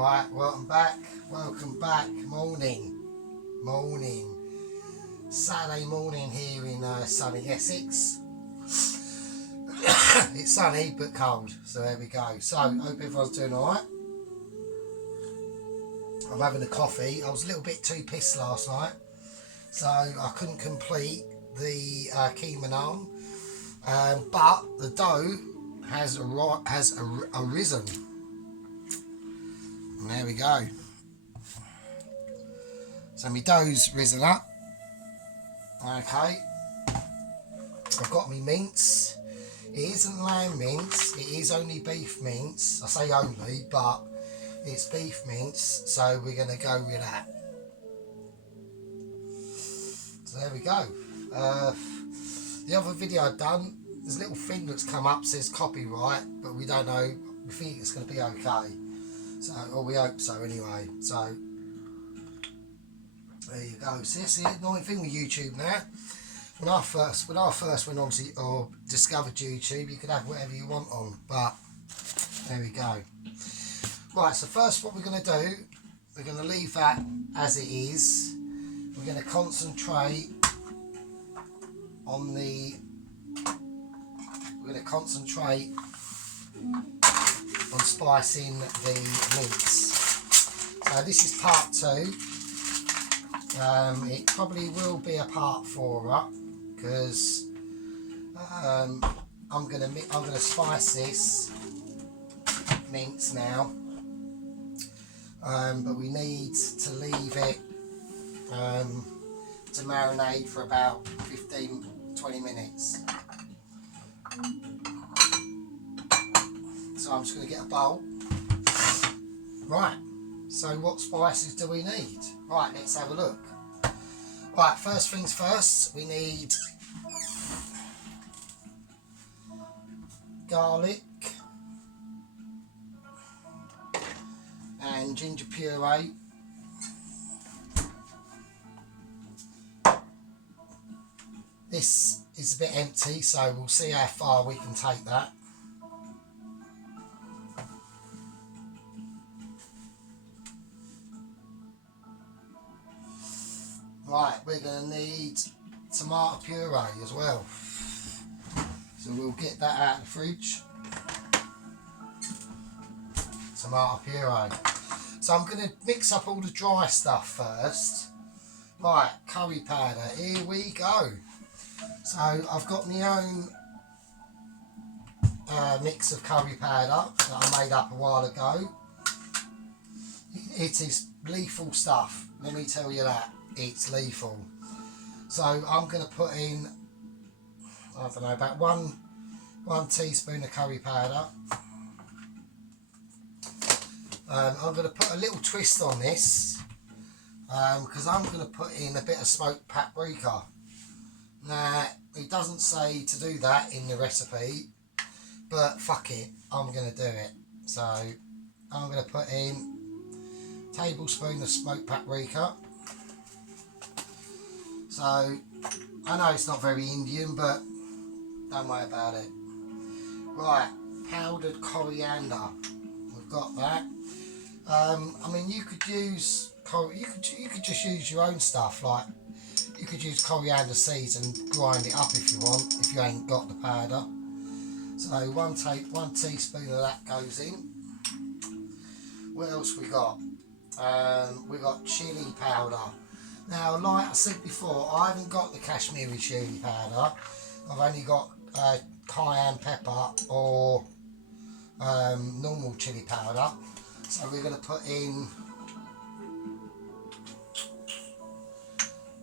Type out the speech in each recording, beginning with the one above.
Right, welcome back. Morning. Saturday morning here in sunny Essex. It's sunny but cold, so there we go. So, hope everyone's doing alright. I'm having a coffee. I was a little bit too pissed last night, so I couldn't complete the Keema naan. But the dough has arisen. And there we go. So my dough's risen up. Okay. I've got my mince. It isn't lamb mince, it is only beef mince. I say only, but it's beef mince, so we're going to go with that. So there we go. The other video I've done, there's a little thing that's come up, says copyright, but we don't know, we think it's going to be okay. So, or we hope so anyway. So, there you go. So that's the annoying thing with YouTube now. When I first went obviously, or discovered YouTube, you could have whatever you want on, but there we go. Right, so first what we're going to do, we're going to leave that as it is. We're going to concentrate on spicing the mince. So this is part 2. It probably will be a part 4 because I'm gonna spice this mince now, but we need to leave it to marinate for about 15-20 minutes. So I'm just going to get a bowl. Right, so what spices do we need? Right, let's have a look. Right, first things first, we need garlic and ginger puree. This is a bit empty, so we'll see how far we can take that. Right, we're going to need tomato puree as well. So we'll get that out of the fridge. Tomato puree. So I'm going to mix up all the dry stuff first. Right, curry powder, here we go. So I've got my own mix of curry powder that I made up a while ago. It is lethal stuff, let me tell you that. It's lethal. So I'm going to put in, I don't know, about one teaspoon of curry powder. I'm going to put a little twist on this because I'm going to put in a bit of smoked paprika. Now, it doesn't say to do that in the recipe, but fuck it, I'm going to do it. So I'm going to put in a tablespoon of smoked paprika. So, I know it's not very Indian, but don't worry about it. Right, powdered coriander. We've got that. I mean, you could use, you could just use your own stuff. Like, you could use coriander seeds and grind it up if you want, if you ain't got the powder. So, one teaspoon of that goes in. What else we got? We got chili powder. Now, like I said before, I haven't got the Kashmiri chili powder. I've only got cayenne pepper or normal chili powder. So we're going to put in.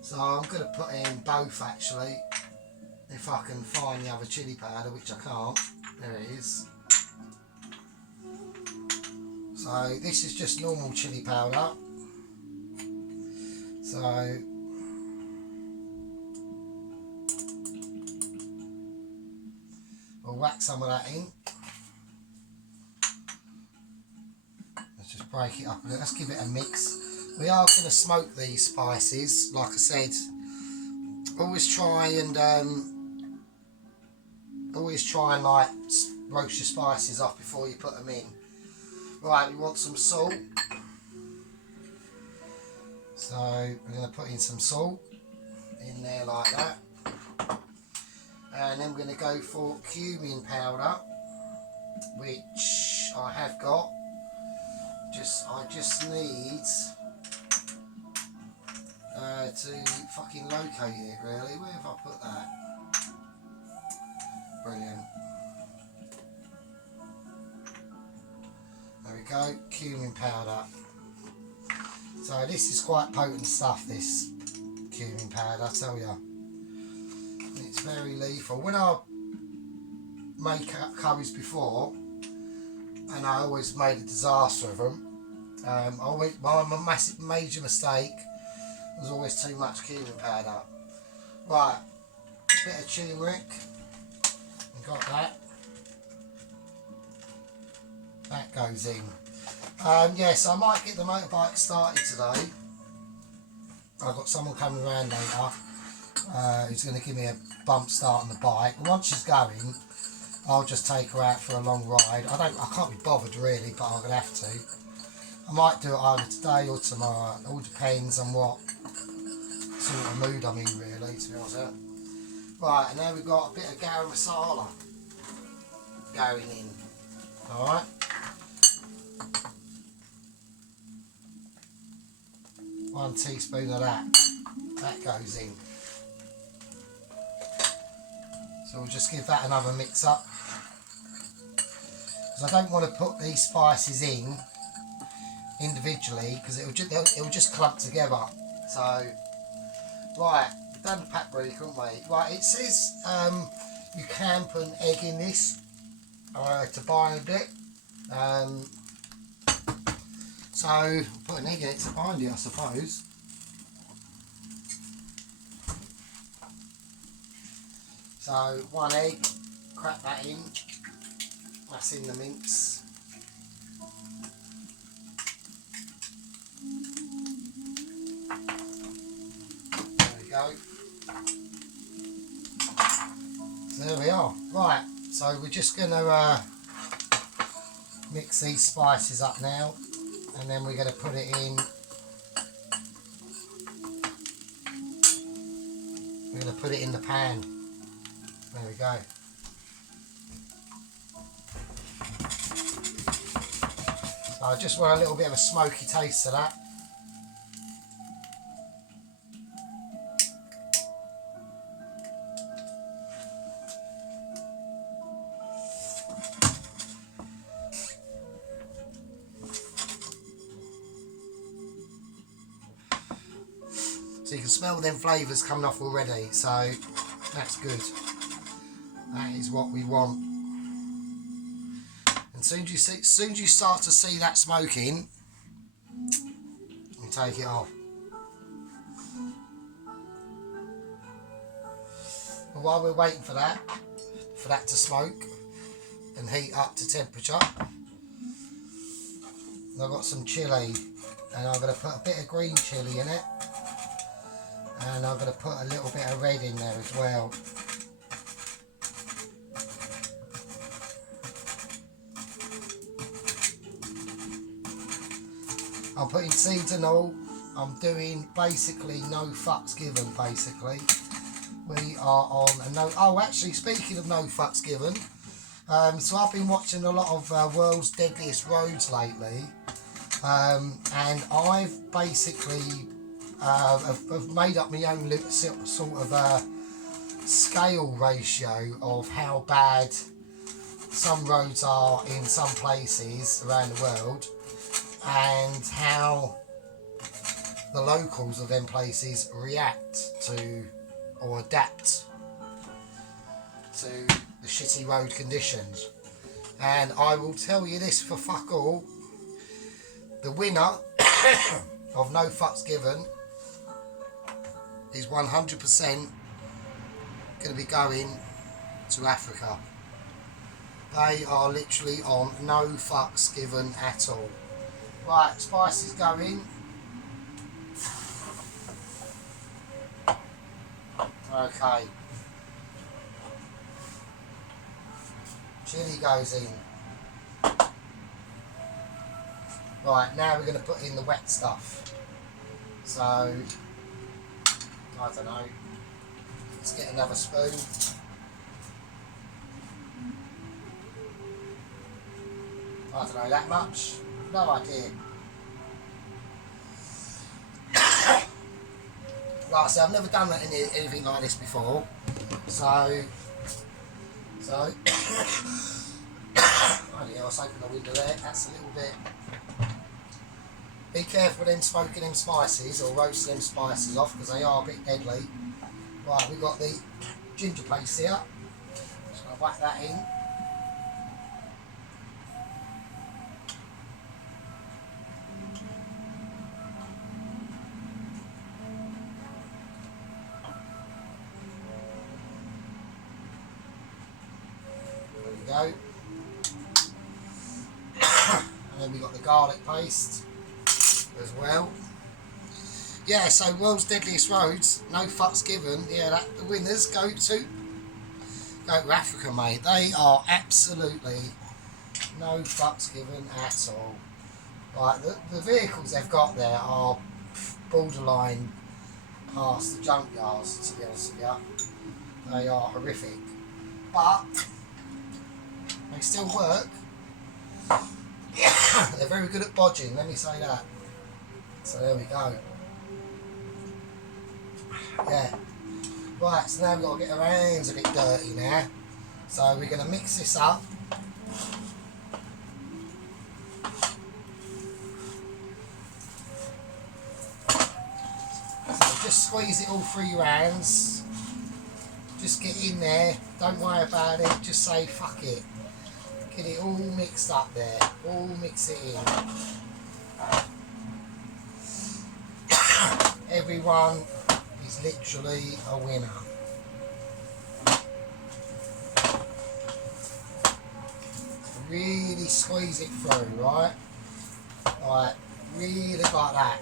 So I'm going to put in both actually, if I can find the other chili powder, which I can't. There it is. So this is just normal chili powder. So we'll whack some of that in. Let's just break it up a bit. Let's give it a mix. We are going to smoke these spices, like I said. Always try and like roast your spices off before you put them in. Right, we want some salt. So we're going to put in some salt in there like that. And then we're going to go for cumin powder, which I have got. I just need to fucking locate it really. Where have I put that? Brilliant. There we go, cumin powder. So this is quite potent stuff, this cumin powder, I tell you. It's very lethal. When I made curries before, and I always made a disaster of them, my massive major mistake was always too much cumin powder. Right, bit of turmeric, got that. That goes in. Yes, I might get the motorbike started today. I've got someone coming around later who's going to give me a bump start on the bike. And once she's going, I'll just take her out for a long ride. I can't be bothered really, but I'm going to have to. I might do it either today or tomorrow. It all depends on what sort of mood I'm in really, to be honest. Right, and now we've got a bit of garam masala going in. Alright. One teaspoon of that goes in. So we'll just give that another mix up. Because I don't want to put these spices in individually because it'll just clump together. So, right, we've done the paprika, haven't we? Right, it says you can put an egg in this to bind it. So, put an egg in it to bind it, I suppose. So, one egg, crack that in. That's in the mince. There we go. So there we are. Right, so we're just going to mix these spices up now. And then we're going to put it in. We're going to put it in the pan. There we go. So I just want a little bit of a smoky taste to that. So you can smell them flavours coming off already, so that's good. That is what we want. And soon as you start to see that smoking, you take it off. And while we're waiting for that to smoke and heat up to temperature, I've got some chilli, and I'm going to put a bit of green chilli in it. And I'm going to put a little bit of red in there as well. I'm putting seeds and all. I'm doing basically no fucks given, basically. We are on a no... Oh, actually, speaking of no fucks given, so I've been watching a lot of World's Deadliest Roads lately. And I've basically... I've made up my own sort of scale ratio of how bad some roads are in some places around the world and how the locals of them places react to or adapt to the shitty road conditions. And I will tell you this for fuck all, the winner of No Fucks Given is 100% going to be going to Africa. They are literally on no fucks given at all. Right, spices going. Okay. Chilli goes in. Right, now we're going to put in the wet stuff. So, I don't know. Let's get another spoon. I don't know, that much? No idea. Like I said, I've never done anything like this before. So, oh yeah, let's open the window there. That's a little bit. Be careful with them smoking them spices or roasting them spices off because they are a bit deadly. Right, we've got the ginger paste here. Just going to whack that in. There we go. And then we've got the garlic paste as well. Yeah, so world's deadliest roads, no fucks given. Yeah, the winners go to Africa, mate. They are absolutely no fucks given at all. Like the vehicles they've got there are borderline past the junkyards, to be honest with you. They are horrific, but they still work. They're very good at bodging, let me say that. So there we go. Yeah. Right, so now we've got to get our hands a bit dirty now. So we're going to mix this up. So just squeeze it all through your hands. Just get in there. Don't worry about it. Just say fuck it. Get it all mixed up there. All mix it in. Everyone is literally a winner. Really squeeze it through, right? Like, really like that.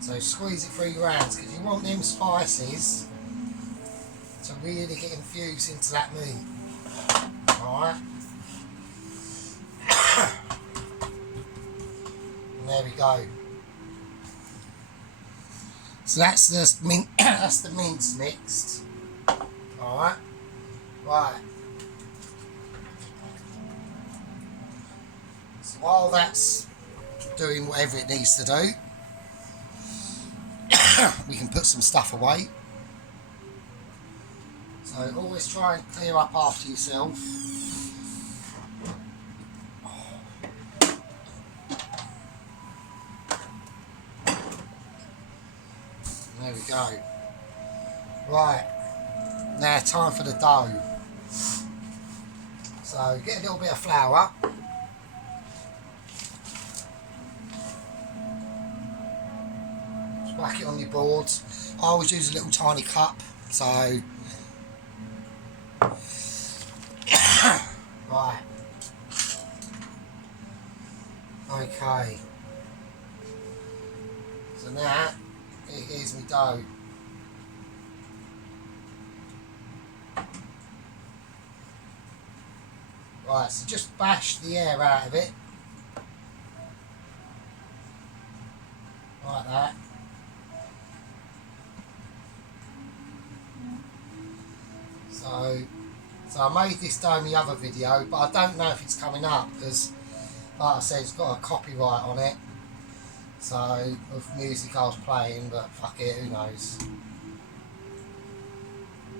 So squeeze it through your hands because you want them spices to really get infused into that meat. Alright? And there we go. So that's the that's the mince mixed. Alright? Right. So while that's doing whatever it needs to do, we can put some stuff away. So always try and clear up after yourself. There we go. Right, now time for the dough. So get a little bit of flour. Just whack it on your boards. I always use a little tiny cup, so right. Okay. So now here's my dough. Right, so just bash the air out of it. Like that. So I made this dough in the other video, but I don't know if it's coming up because, like I said, it's got a copyright on it. So, of music I was playing, but fuck it, who knows.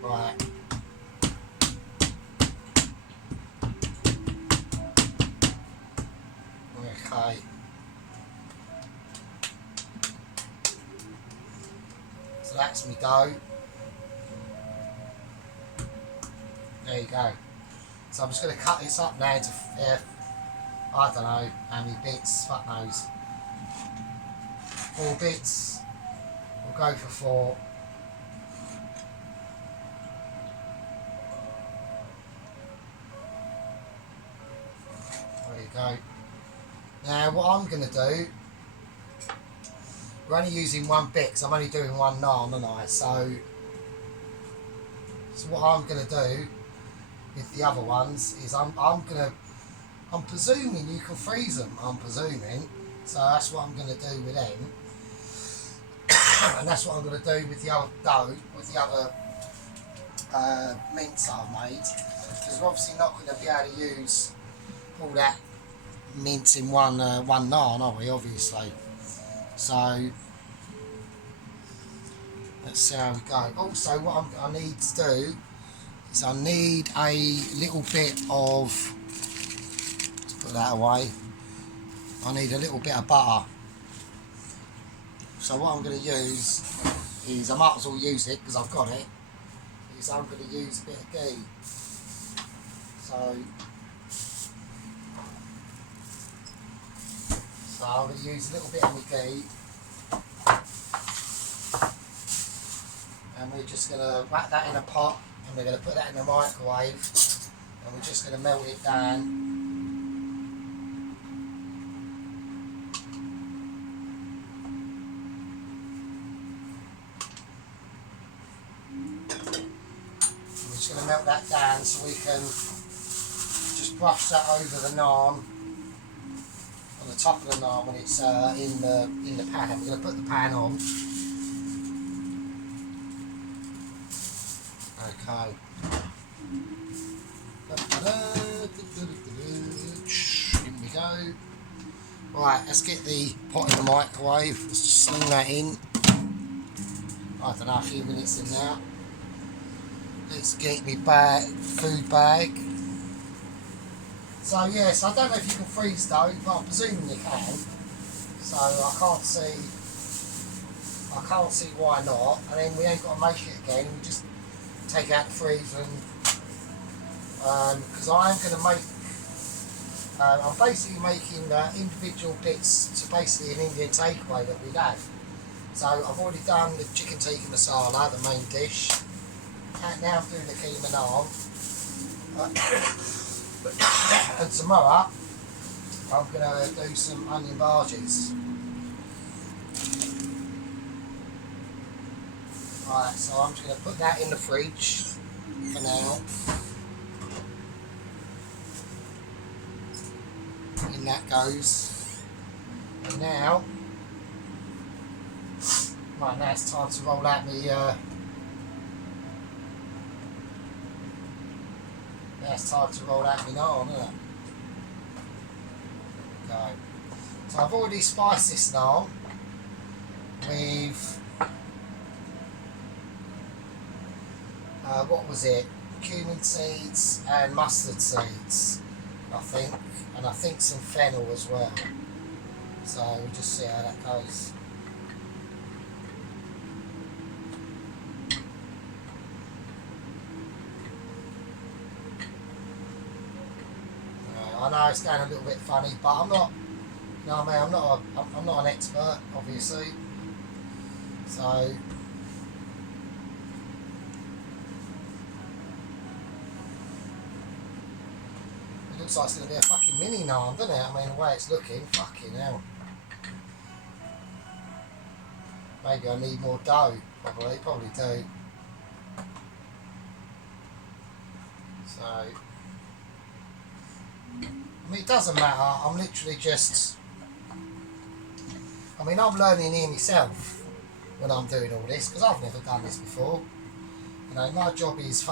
Right. Okay. So that's my dough. There you go. So I'm just going to cut this up now into, I don't know how many bits, fuck knows. 4 bits. We'll go for 4. There you go. Now what I'm going to do, we're only using 1 bit because I'm only doing 1 naan, aren't I? So what I'm going to do with the other ones is I'm going to I'm presuming you can freeze them, I'm presuming. So that's what I'm going to do with them. And that's what I'm going to do with the other dough, with the other mince I've made. Because we're obviously not going to be able to use all that mince in one naan, are we, obviously? So let's see how we go. Also, what I need to do is I need a little bit of, let's put that away, I need a little bit of butter. So what I'm going to use is, I might as well use it because I've got it, is I'm going to use a bit of ghee. So I'm going to use a little bit of my ghee. And we're just going to whack that in a pot, and we're going to put that in the microwave, and we're just going to melt it down. We're just going to melt that down so we can just brush that over the naan, on the top of the naan when it's in the pan. We're going to put the pan on. Okay. In we go. Right, let's get the pot in the microwave. Let's just sling that in. I don't know, a few minutes in now. Let's get me food bag. So yes, I don't know if you can freeze dough, but I'm presuming you can. So I can't see why not. And then we ain't got to make it again. We just take out the freezer, and because I am going to make, I'm basically making individual bits to basically an Indian takeaway that we'd have. So I've already done the chicken tikka masala, the main dish, and now I'm doing the keema naan. And tomorrow I'm going to do some onion bhajis. Right, so I'm just going to put that in the fridge for now. In that goes. And now, right, now it's time to roll out my now it's time to roll out my naan, isn't it? Okay. So I've already spiced this naan with what was it? Cumin seeds and mustard seeds, I think, and I think some fennel as well. So we'll just see how that goes. I know it's going a little bit funny, but I'm not. You know what I mean? I'm not an expert, obviously. So. It looks like it's going to be a fucking mini naan, doesn't it? I mean, the way it's looking, fucking hell. Maybe I need more dough, probably do. So, I mean, it doesn't matter, I'm literally just, I mean, I'm learning here myself when I'm doing all this, because I've never done this before. You know, my job is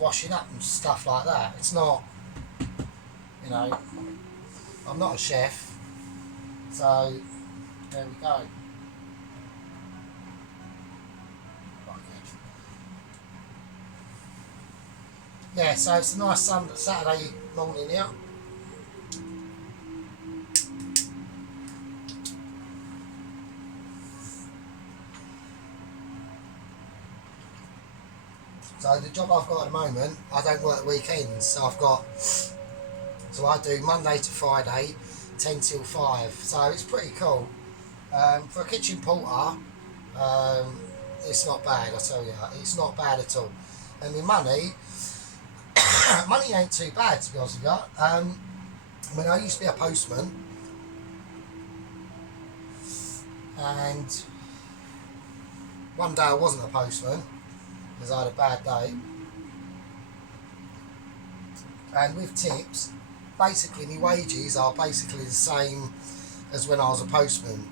washing up and stuff like that. It's not, you know, I'm not a chef, so there we go. Yeah, so it's a nice Saturday morning here. So the job I've got at the moment, I don't work weekends, so I do Monday to Friday, 10 till 5, so it's pretty cool. For a kitchen porter, it's not bad, I tell you, it's not bad at all. And the money ain't too bad, to be honest with you. I mean, I used to be a postman, and one day I wasn't a postman, because I had a bad day. And with tips, basically my wages are basically the same as when I was a postman,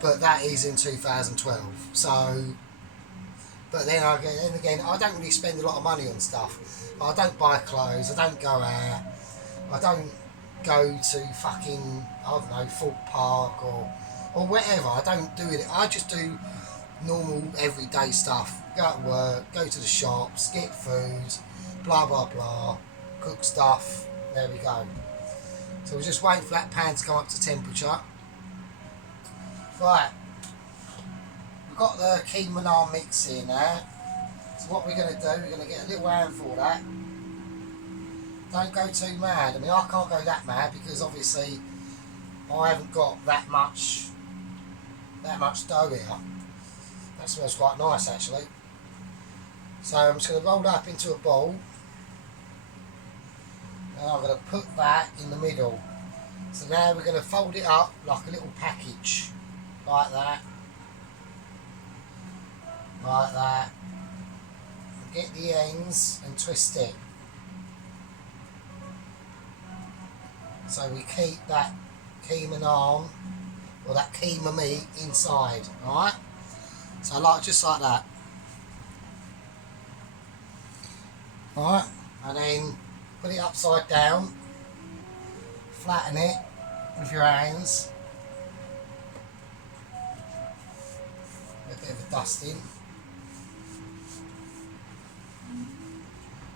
but that is in 2012. So, but then again, I don't really spend a lot of money on stuff. I don't buy clothes, I don't go out, I don't go to fucking, I don't know, Fort Park or whatever. I don't do it. I just do normal everyday stuff. Go to work, go to the shops, get food, blah blah blah, cook stuff. There we go. So we're just waiting for that pan to come up to temperature. Right, we've got the Keema naan mix here now. So what we're going to do, we're going to get a little handful of that. Don't go too mad. I mean, I can't go that mad because obviously I haven't got that much dough here. That smells quite nice actually. So I'm just going to roll that up into a bowl. And I'm going to put that in the middle. So now we're going to fold it up like a little package. Like that. Like that. And get the ends and twist it. So we keep that Keema naan, or that Keema meat inside, alright? So just like that. Alright, and then put it upside down, flatten it with your hands, a bit of a dusting.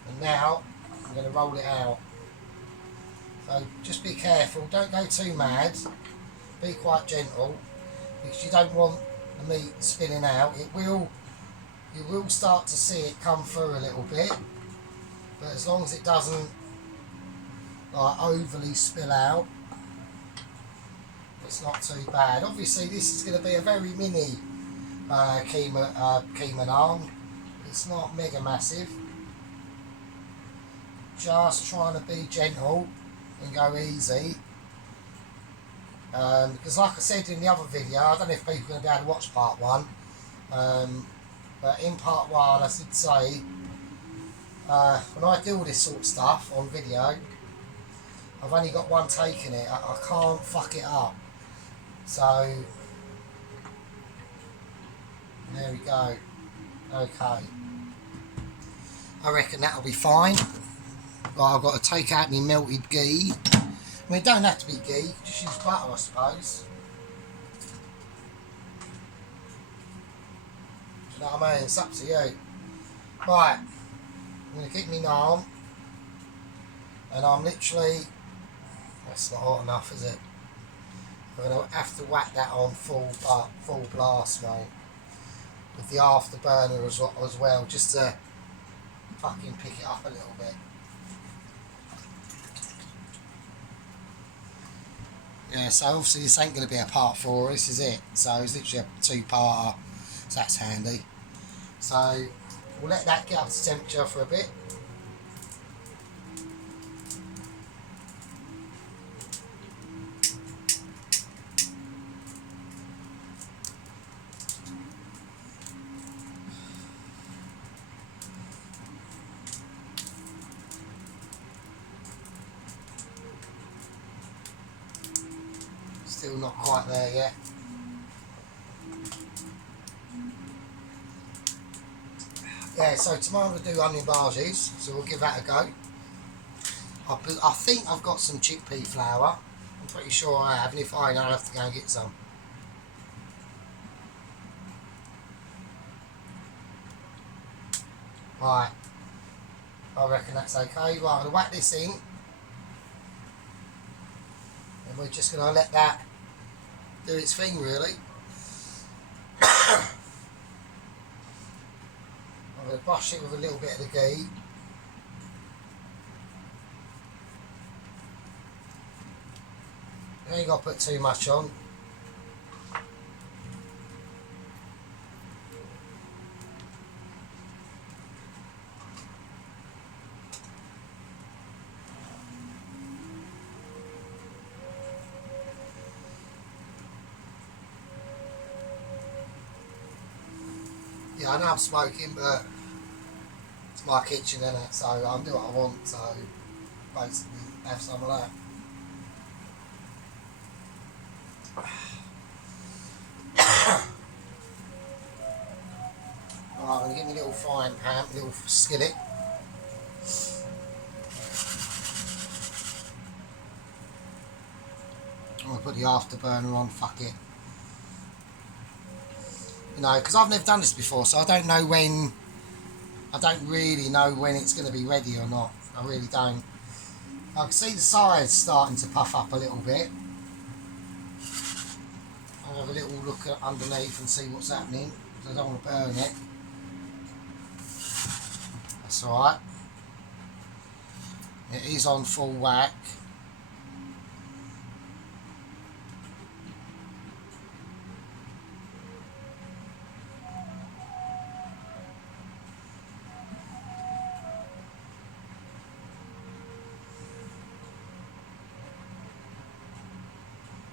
And now I'm going to roll it out. So just be careful, don't go too mad, be quite gentle, because you don't want the meat spilling out. You will start to see it come through a little bit, but as long as it doesn't like overly spill out, it's not too bad. Obviously this is going to be a very mini Keema naan. It's not mega massive. Just trying to be gentle and go easy, because like I said in the other video, I don't know if people are going to be able to watch part one, but in part one I did say when I do all this sort of stuff on video, I've only got one take in it. I can't fuck it up. So there we go. Okay, I reckon that'll be fine. Right, I've got to take out my melted ghee. I mean, it don't have to be ghee, just use butter, I suppose. Do you know what I mean? It's up to you. Right, I'm going to keep my naan, and I'm literally, that's not hot enough, is it? I'm going to have to whack that on full blast, mate, with the afterburner as well, just to fucking pick it up a little bit. Yeah, so obviously this ain't going to be a part 4, this is it. So it's literally a 2-parter, so that's handy. So we'll let that get up to temperature for a bit. Still not quite there yet. Yeah, so tomorrow we'll do onion bhajis, so we'll give that a go. I think I've got some chickpea flour. I'm pretty sure I have, and if I don't, I'll have to go and get some. Right, I reckon that's okay. Right, I'm going to whack this in. And we're just going to let that do its thing, really. I'm going to brush it with a little bit of the ghee. You ain't got to put too much on. Yeah, I know I'm smoking, but it's my kitchen, isn't it? So I'll do what I want. So basically have some of that. Alright, I'm going to get my little frying pan, little skillet. I'm going to put the afterburner on, fuck it. You know, because I've never done this before, so I don't know when, I don't really know when it's going to be ready or not. I really don't. I can see the sides starting to puff up a little bit. I'll have a little look underneath and see what's happening, because I don't want to burn it. That's alright. It is on full whack.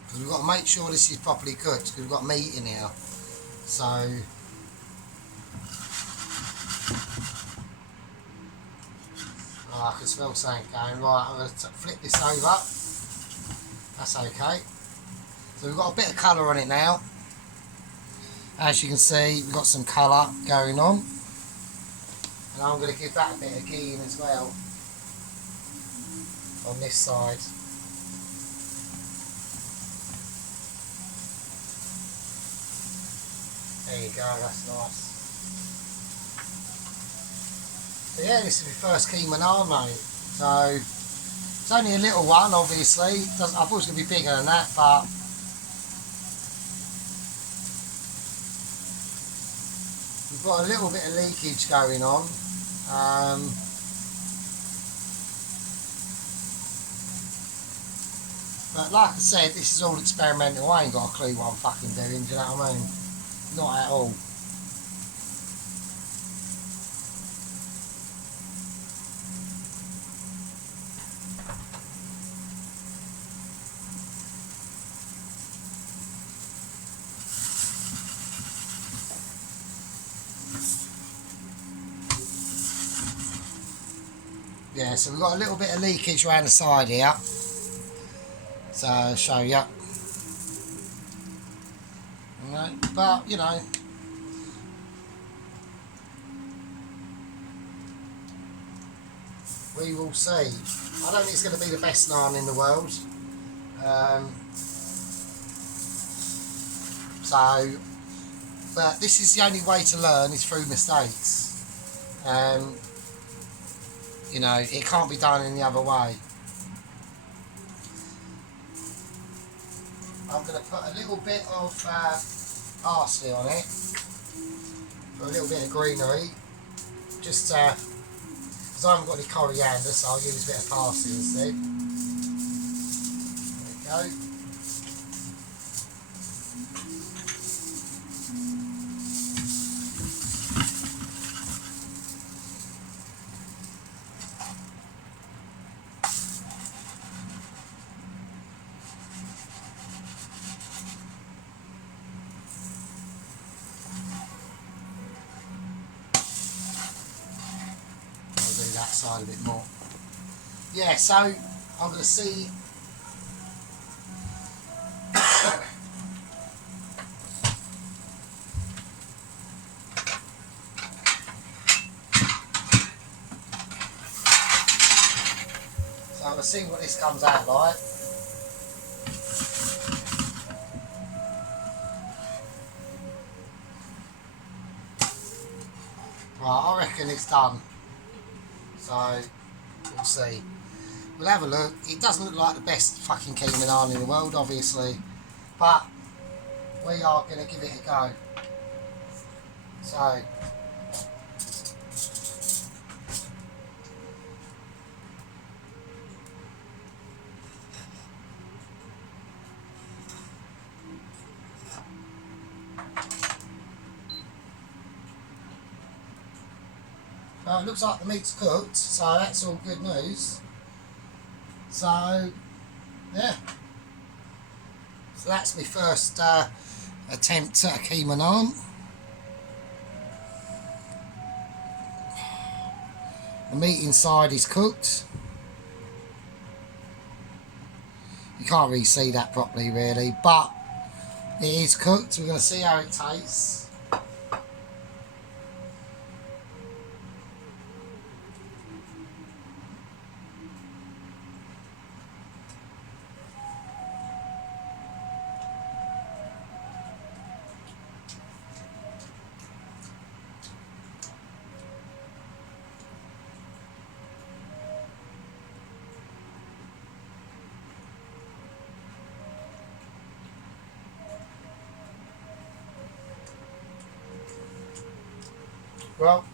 Because we've got to make sure this is properly cooked, because we've got meat in here. So I can smell something going. Right, I'm going to flip this over. That's okay. So we've got a bit of colour on it now. As you can see, we've got some colour going on. And I'm going to give that a bit of ghee in as well. On this side. There you go, that's nice. So yeah, this is my first Keema naan, mate. So it's only a little one, obviously. I thought it was going to be bigger than that, but we've got a little bit of leakage going on. But like I said, this is all experimental. I ain't got a clue what I'm fucking doing, do you know what I mean? Not at all. Yeah, so we've got a little bit of leakage around the side here. So I'll show you. Alright, but you know, we will see. I don't think it's going to be the best naan in the world. But this is the only way to learn, is through mistakes. You know, it can't be done any other way. I'm going to put a little bit of parsley on it, for a little bit of greenery, just because I haven't got any coriander, so I'll use a bit of parsley instead. There we go. That side a bit more. Yeah, so I'm going to see. So I'm going to see what this comes out like. Right, I reckon it's done. So, we'll see. We'll have a look. It doesn't look like the best fucking Keema naan in the world, obviously. But, we are going to give it a go. So, well, it looks like the meat's cooked, so that's all good news. So, yeah. So that's my first attempt at a Keema naan. The meat inside is cooked. can't really see that properly really, but it is cooked. We're going to see how it tastes. Well,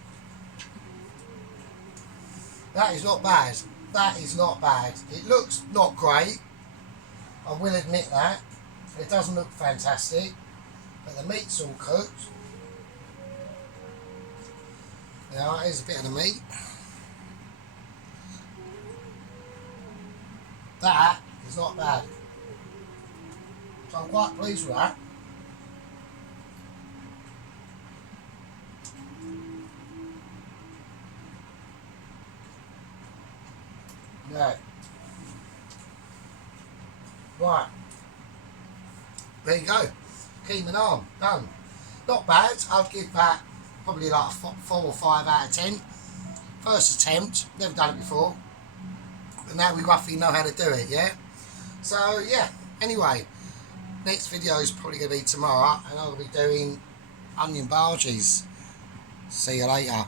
that is not bad. That is not bad. It looks not great, I will admit that. It doesn't look fantastic, but the meat's all cooked. Now, here's a bit of the meat. That is not bad. So I'm quite pleased with that. Yeah. Right. There you go. Keema naan, done. Not bad. I'd give that probably like a 4 or 5 out of 10. First attempt. Never done it before. But now we roughly know how to do it, yeah? So, yeah. Anyway, next video is probably going to be tomorrow. And I'll be doing onion bhaji's. See you later.